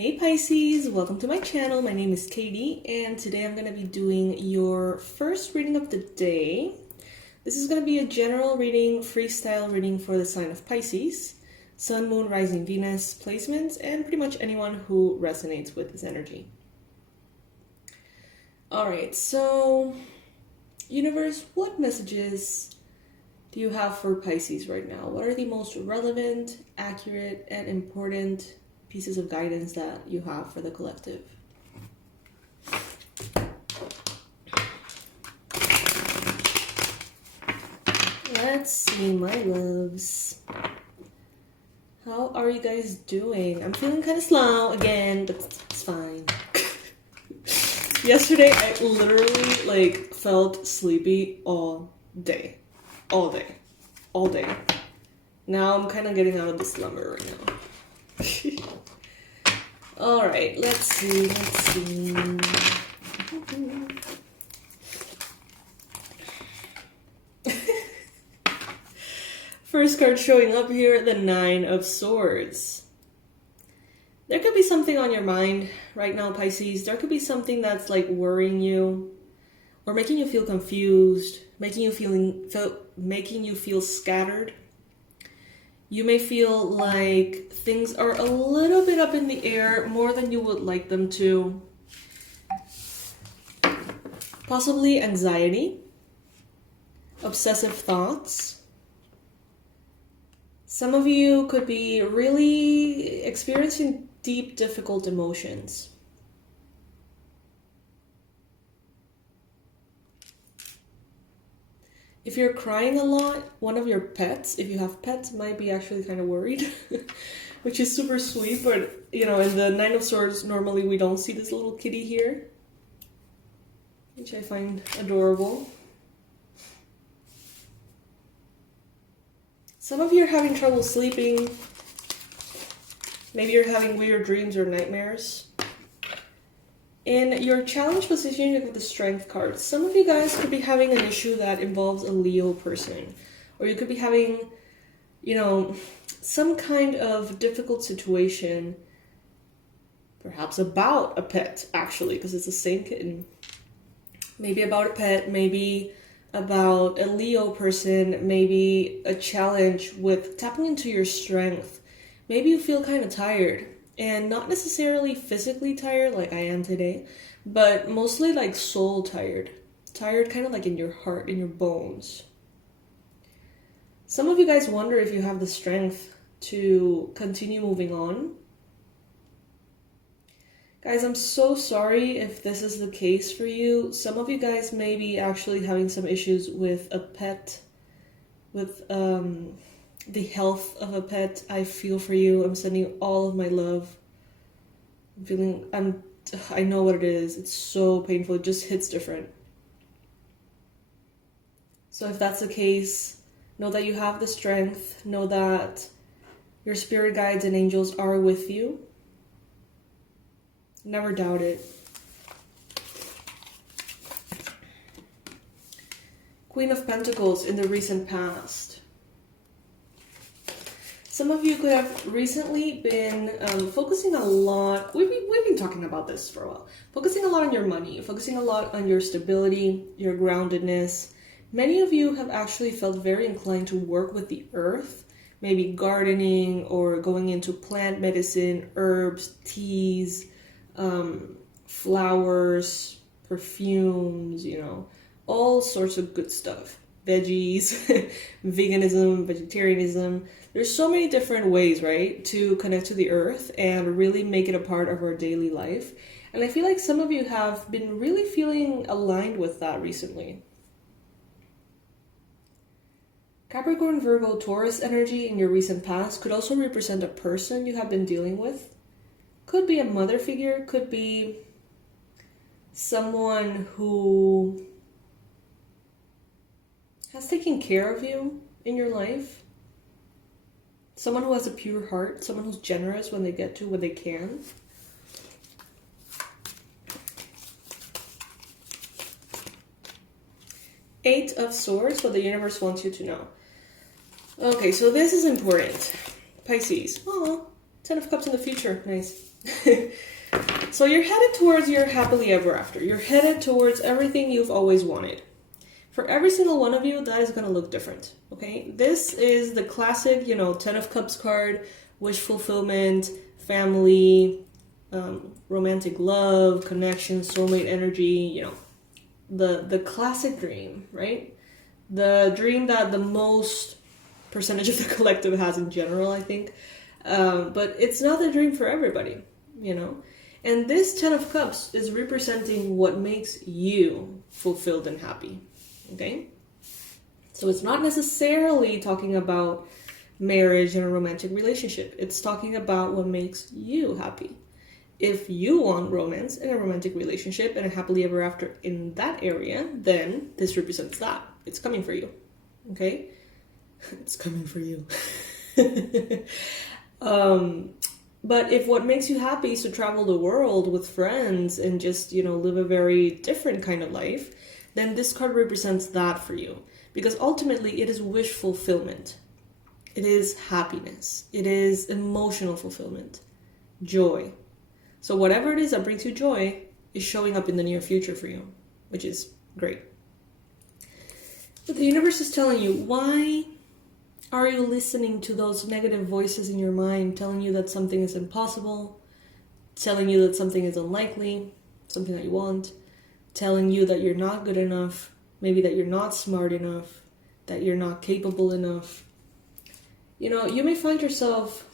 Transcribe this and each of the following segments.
Hey Pisces, welcome to my channel. My name is Katie and today I'm going to be doing your first reading of the day. This is going to be a general reading, freestyle reading for the sign of Pisces, Sun, Moon, Rising, Venus placements, and pretty much anyone who resonates with this energy. Alright, so universe, what messages do you have for Pisces right now? What are the most relevant, accurate, and important pieces of guidance that you have for the collective? Let's see, my loves. How are you guys doing? I'm feeling kind of slow again, but it's fine. Yesterday, I literally felt sleepy all day. All day. Now I'm kind of getting out of the slumber right now. All right, let's see. First card showing up here, the Nine of Swords. There could be something on your mind right now, Pisces. There could be something that's worrying you or making you feel confused, making you feel scattered. You may feel like things are a little bit up in the air, more than you would like them to. Possibly anxiety, obsessive thoughts. Some of you could be really experiencing deep, difficult emotions. If you're crying a lot, one of your pets, if you have pets, might be actually kind of worried, which is super sweet. But, in the Nine of Swords, normally we don't see this little kitty here, which I find adorable. Some of you are having trouble sleeping. Maybe you're having weird dreams or nightmares. In your challenge position, you have the Strength card. Some of you guys could be having an issue that involves a Leo person. Or you could be having, some kind of difficult situation. Perhaps about a pet, actually, because it's the same kitten. Maybe about a pet, maybe about a Leo person, maybe a challenge with tapping into your strength. Maybe you feel kind of tired. And not necessarily physically tired like I am today, but mostly soul tired. Tired kind of in your heart, in your bones. Some of you guys wonder if you have the strength to continue moving on. Guys, I'm so sorry if this is the case for you. Some of you guys may be actually having some issues with a pet, with the health of a pet. I feel for you. I'm sending all of my love. I know what it is. It's so painful. It just hits different. So if that's the case, know that you have the strength. Know that your spirit guides and angels are with you. Never doubt it. Queen of Pentacles in the recent past. Some of you could have recently been focusing a lot, we've been talking about this for a while, focusing a lot on your money, focusing a lot on your stability, your groundedness. Many of you have actually felt very inclined to work with the earth, maybe gardening or going into plant medicine, herbs, teas, flowers, perfumes, all sorts of good stuff. Veggies, veganism, vegetarianism. There's so many different ways, right, to connect to the earth and really make it a part of our daily life. And I feel like some of you have been really feeling aligned with that recently. Capricorn, Virgo, Taurus energy in your recent past could also represent a person you have been dealing with. Could be a mother figure, could be someone who has taken care of you in your life. Someone who has a pure heart, someone who's generous when they can. Eight of Swords, what the universe wants you to know. Okay, so this is important. Pisces. Oh, 10 of Cups in the future. Nice. So you're headed towards your happily ever after. You're headed towards everything you've always wanted. For every single one of you, that is going to look different, okay? This is the classic, you know, Ten of Cups card, wish fulfillment, family, romantic love, connection, soulmate energy, you know, the classic dream, right? The dream that the most percentage of the collective has in general, I think. But it's not the dream for everybody, you know? And this Ten of Cups is representing what makes you fulfilled and happy. Okay? So it's not necessarily talking about marriage and a romantic relationship. It's talking about what makes you happy. If you want romance and a romantic relationship and a happily ever after in that area, then this represents that. It's coming for you. Okay? It's coming for you. But if what makes you happy is to travel the world with friends and just, you know, live a very different kind of life, then this card represents that for you. Because ultimately, it is wish fulfillment. It is happiness. It is emotional fulfillment. Joy. So whatever it is that brings you joy is showing up in the near future for you, which is great. But the universe is telling you, why are you listening to those negative voices in your mind telling you that something is impossible, telling you that something is unlikely, something that you want, telling you that you're not good enough, maybe that you're not smart enough, that you're not capable enough? You know, you may find yourself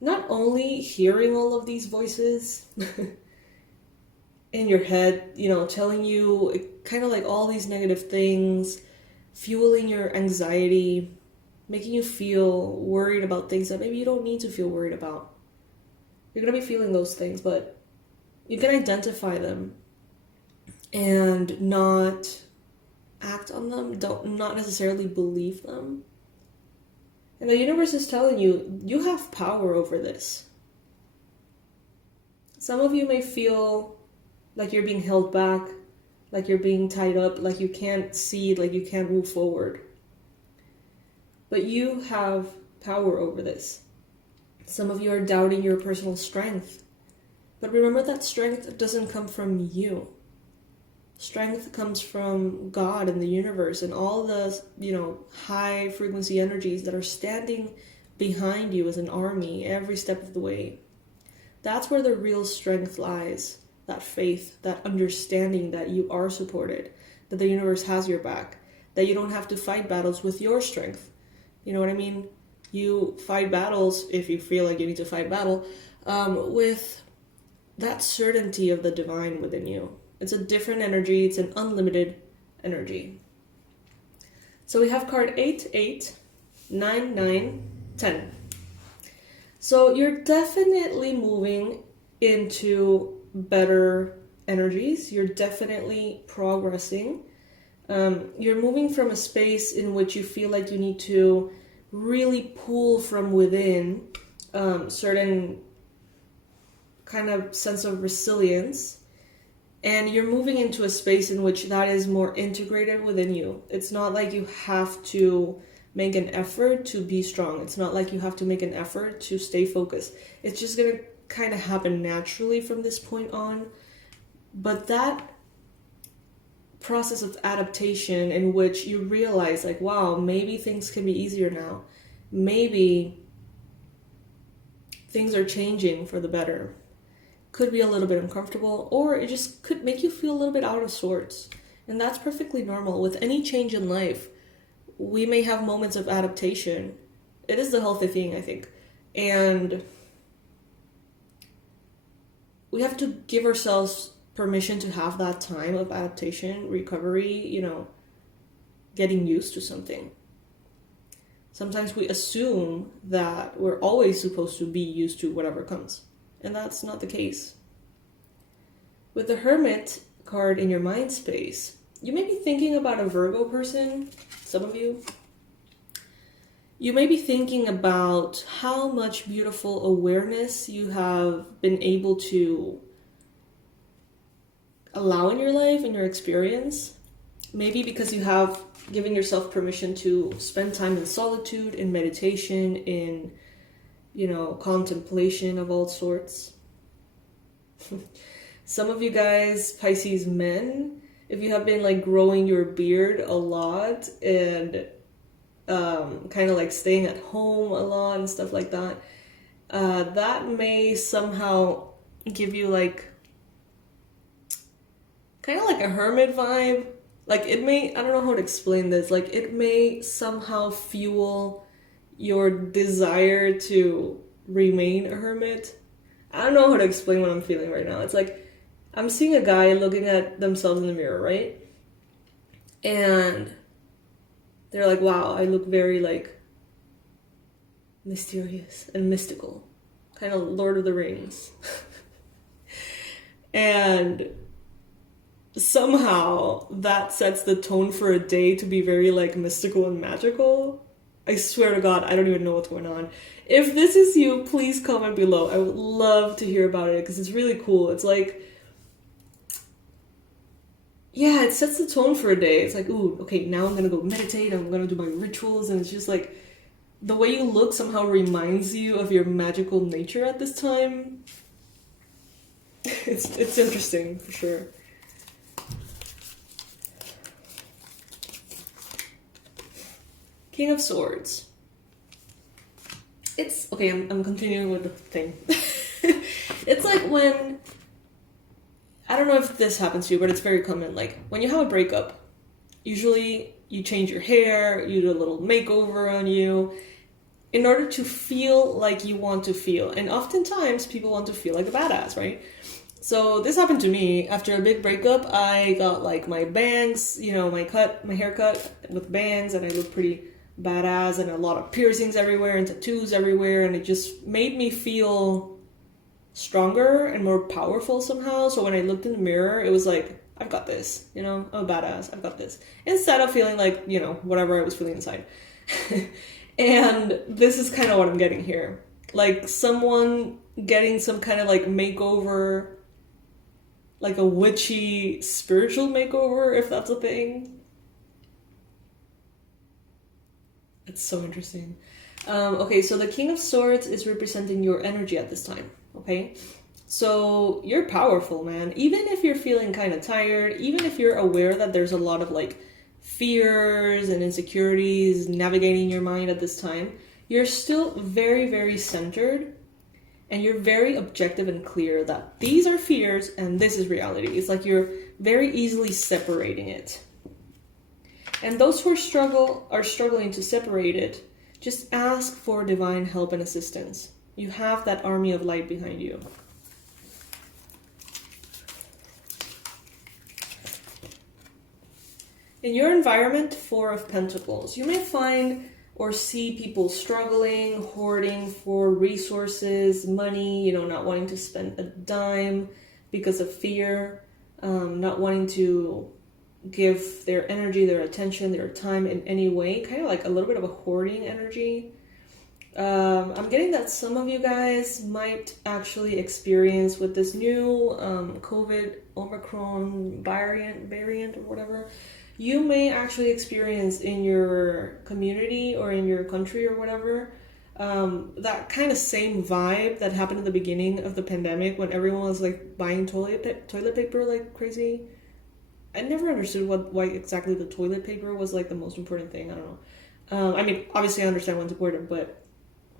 not only hearing all of these voices in your head, you know, telling you kind of like all these negative things, fueling your anxiety, making you feel worried about things that maybe you don't need to feel worried about. You're going to be feeling those things, but you can identify them and not act on them, not necessarily believe them. And the universe is telling you, you have power over this. Some of you may feel like you're being held back, like you're being tied up, like you can't see, like you can't move forward. But you have power over this. Some of you are doubting your personal strength. But remember that strength doesn't come from you. Strength comes from God and the universe and all the, you know, high frequency energies that are standing behind you as an army every step of the way. That's where the real strength lies. That faith, that understanding that you are supported, that the universe has your back, that you don't have to fight battles with your strength. You know what I mean? You fight battles, if you feel like you need to fight battle, with that certainty of the divine within you. It's a different energy. It's an unlimited energy. So we have card 8, 8, 9, 9, 10. So you're definitely moving into better energies. You're definitely progressing. You're moving from a space in which you feel like you need to really pull from within certain kind of sense of resilience. And you're moving into a space in which that is more integrated within you. It's not like you have to make an effort to be strong. It's not like you have to make an effort to stay focused. It's just going to kind of happen naturally from this point on. But that process of adaptation in which you realize like, wow, maybe things can be easier now. Maybe things are changing for the better. Could be a little bit uncomfortable, or it just could make you feel a little bit out of sorts. And that's perfectly normal. With any change in life, we may have moments of adaptation. It is the healthy thing, I think. And we have to give ourselves permission to have that time of adaptation, recovery, you know, getting used to something. Sometimes we assume that we're always supposed to be used to whatever comes. And that's not the case. With the Hermit card in your mind space, you may be thinking about a Virgo person, some of you. You may be thinking about how much beautiful awareness you have been able to allow in your life, in your experience. Maybe because you have given yourself permission to spend time in solitude, in meditation, in you know, contemplation of all sorts. Some of you guys, Pisces men, if you have been like growing your beard a lot and kind of like staying at home a lot and stuff like that, that may somehow give you like kind of like a hermit vibe. Like it may, I don't know how to explain this, like it may somehow fuel your desire to remain a hermit. I don't know how to explain what I'm feeling right now. It's like I'm seeing a guy looking at themselves in the mirror, right? And they're like, wow, I look very like mysterious and mystical, kind of Lord of the Rings. And somehow that sets the tone for a day to be very like mystical and magical. I swear to God, I don't even know what's going on. If this is you, please comment below. I would love to hear about it because it's really cool. It's like, yeah, it sets the tone for a day. It's like, ooh, okay, now I'm gonna go meditate, I'm gonna do my rituals, and it's just like, the way you look somehow reminds you of your magical nature at this time. It's interesting, for sure. King of Swords. It's, okay, I'm continuing with the thing. It's like when, I don't know if this happens to you, but it's very common. Like when you have a breakup, usually you change your hair, you do a little makeover on you in order to feel like you want to feel. And oftentimes people want to feel like a badass, right? So this happened to me after a big breakup. I got like my bangs, you know, my haircut with bangs, and I looked pretty badass, and a lot of piercings everywhere and tattoos everywhere, and it just made me feel stronger and more powerful somehow. So when I looked in the mirror, it was like, I've got this, you know, I'm a badass, I've got this, instead of feeling like, you know, whatever I was feeling inside. And this is kind of what I'm getting here, like someone getting some kind of like makeover, like a witchy spiritual makeover, if that's a thing. It's so interesting. Okay, so the King of Swords is representing your energy at this time, okay? So you're powerful, man. Even if you're feeling kind of tired, even if you're aware that there's a lot of like fears and insecurities navigating your mind at this time, you're still very, very centered, and you're very objective and clear that these are fears and this is reality. It's like you're very easily separating it. And those who are struggling to separate it, just ask for divine help and assistance. You have that army of light behind you. In your environment, Four of Pentacles, you may find or see people struggling, hoarding for resources, money, you know, not wanting to spend a dime because of fear, not wanting to give their energy, their attention, their time in any way, kind of like a little bit of a hoarding energy. I'm getting that some of you guys might actually experience with this new COVID Omicron variant or whatever. You may actually experience in your community or in your country or whatever, that kind of same vibe that happened in the beginning of the pandemic when everyone was like buying toilet paper like crazy. I never understood why exactly the toilet paper was like the most important thing. I don't know. I mean, obviously I understand what's important, but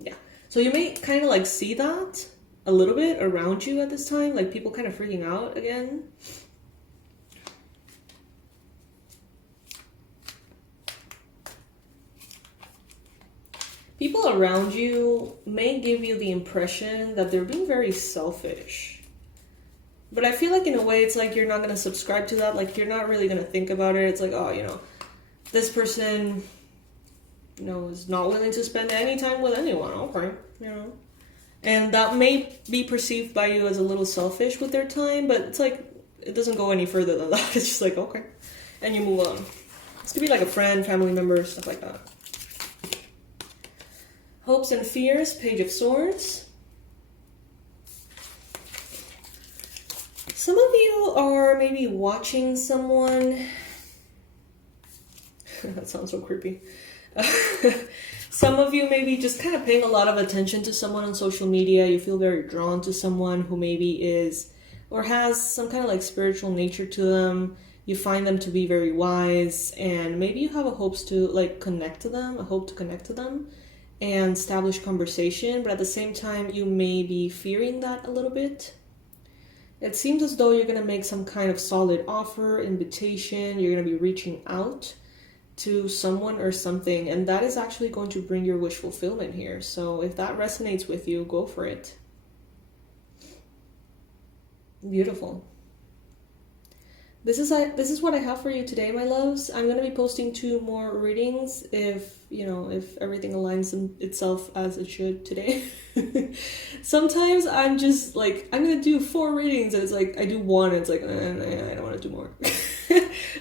yeah. So you may kind of like see that a little bit around you at this time, like people kind of freaking out again. People around you may give you the impression that they're being very selfish. But I feel like in a way it's like you're not going to subscribe to that. Like you're not really going to think about it. It's like, oh, you know, this person, you know, is not willing to spend any time with anyone. Okay, you know. And that may be perceived by you as a little selfish with their time, but it's like, it doesn't go any further than that. It's just like, okay. And you move on. This could be like a friend, family member, stuff like that. Hopes and fears, Page of Swords. Some of you are maybe watching someone. That sounds so creepy. Some of you may be just kind of paying a lot of attention to someone on social media. You feel very drawn to someone who maybe is or has some kind of like spiritual nature to them. You find them to be very wise, and maybe you have a hopes to like connect to them, a hope to connect to them and establish conversation, but at the same time you may be fearing that a little bit. It seems as though you're going to make some kind of solid offer, invitation, you're going to be reaching out to someone or something, and that is actually going to bring your wish fulfillment here. So if that resonates with you, go for it. Beautiful. This is what I have for you today, my loves. I'm going to be posting 2 more readings if everything aligns itself as it should today. Sometimes I'm just like, I'm going to do 4 readings, and it's like, I do 1, and it's like, I don't want to do more.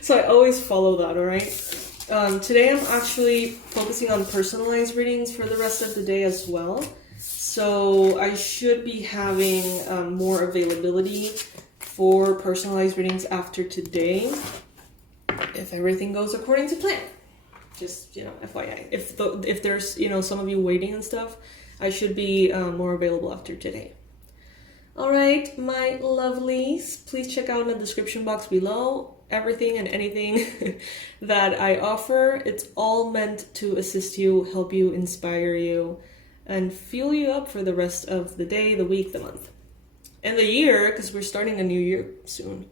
So I always follow that, all right? Today I'm actually focusing on personalized readings for the rest of the day as well. So I should be having more availability for personalized readings after today, if everything goes according to plan. Just, FYI. If there's, some of you waiting and stuff, I should be more available after today. All right, my lovelies, please check out in the description box below everything and anything that I offer. It's all meant to assist you, help you, inspire you, and fuel you up for the rest of the day, the week, the month, and the year, because we're starting a new year soon.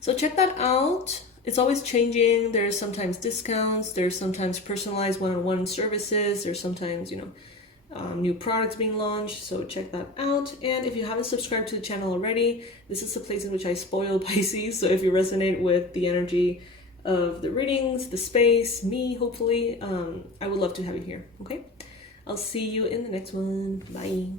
So check that out. It's always changing. There's sometimes discounts. There's sometimes personalized one-on-one services. There's sometimes, new products being launched. So check that out. And if you haven't subscribed to the channel already, this is the place in which I spoil Pisces. So if you resonate with the energy of the readings, the space, me, hopefully, I would love to have you here. Okay? I'll see you in the next one. Bye.